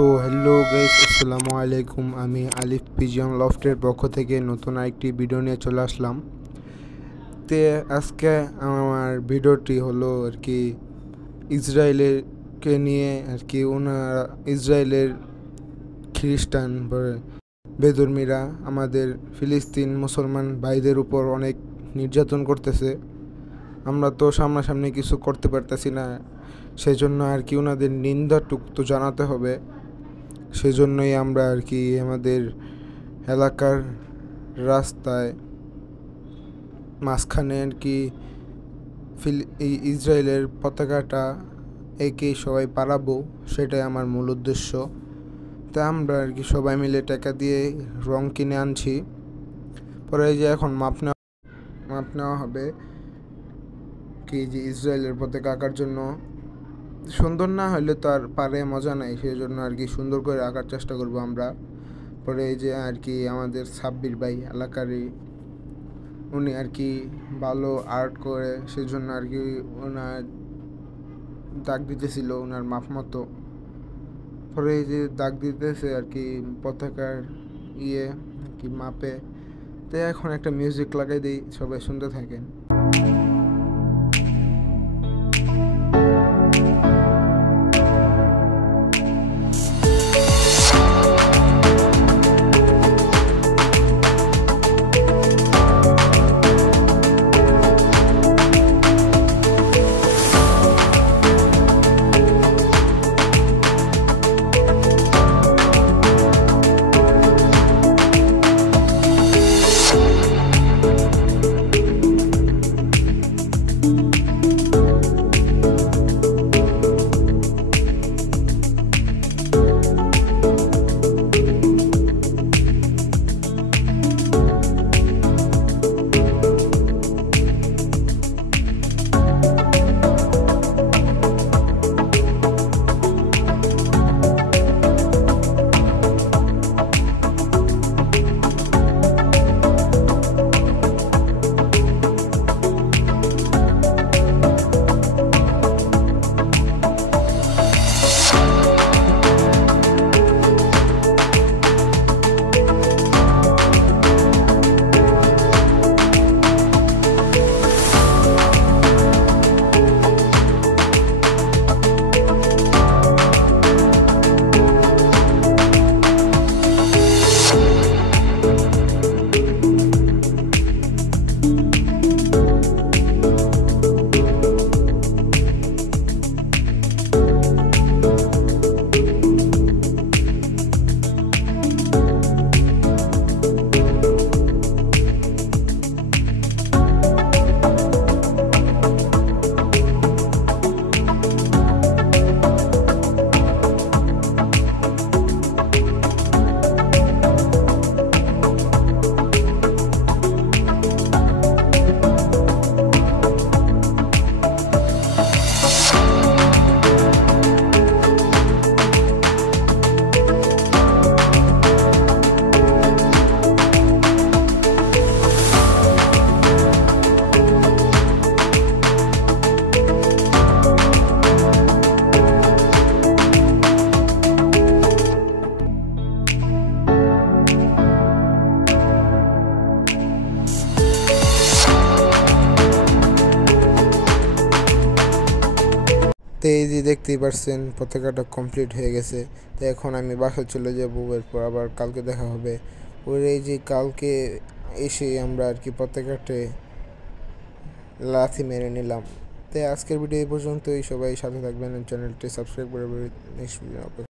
তো hello guys, আসসালামু আলাইকুম। আমি আলিফ পিজিএম লফটের পক্ষ থেকে নতুন আরেকটি ভিডিও নিয়ে চলে আসলাম। তে আজকে আমার ভিডিওটি হলো আর কি ইসরায়েলকে নিয়ে আর কি। ওনারা ইসরায়েলের খ্রিস্টান বেদুর্মীরা আমাদের ফিলিস্তিন মুসলমান ভাইদের উপর অনেক নির্যাতন করতেছে। আমরা তো সামনাসামনি কিছু করতে পারতেছি না, সেজন্য আর কি ওনাদের নিন্দাটুক তো জানাতে হবে। সেজন্যই আমরা আর কি আমাদের এলাকার রাস্তায় মাঝখানে আর কি ইসরায়েলের পতাকাটা এঁকে সবাই পারাবো, সেটাই আমার মূল উদ্দেশ্য। তা আমরা আর কি সবাই মিলে টাকা দিয়ে রং কিনে আনছি। পরে এই যে এখন মাপ নেওয়া হবে কি যে ইসরায়েলের পতাকা আঁকার জন্য। সুন্দর না হলে তো আর পারে মজা নাই, সেই জন্য আর কি সুন্দর করে আঁকার চেষ্টা করব আমরা। পরে এই যে আর কি আমাদের সাব্বির ভাই এলাকারই, উনি আর কি ভালো আর্ট করে, সেজন্য আর কি ওনার দাগ দিতেছিল ওনার মাপ মতো। পরে এই যে দাগ দিতেছে আর কি পতাকার কি মাপে। তো এখন একটা মিউজিক লাগাই দিই, সবাই শুনতে থাকেন। তো এই যে দেখতেই পারছেন পতাকাটা কমপ্লিট হয়ে গেছে। তো এখন আমি বাসায় চলে যাবো, এরপর আবার কালকে দেখা হবে। ওর এই যে কালকে এসে আমরা আর কি পতাকাতে লাথি মেরে নিলাম। তাই আজকের ভিডিও এই পর্যন্তই। সবাই সাথে থাকবেন, চ্যানেলটি সাবস্ক্রাইব করে নেক্সট ভিডিও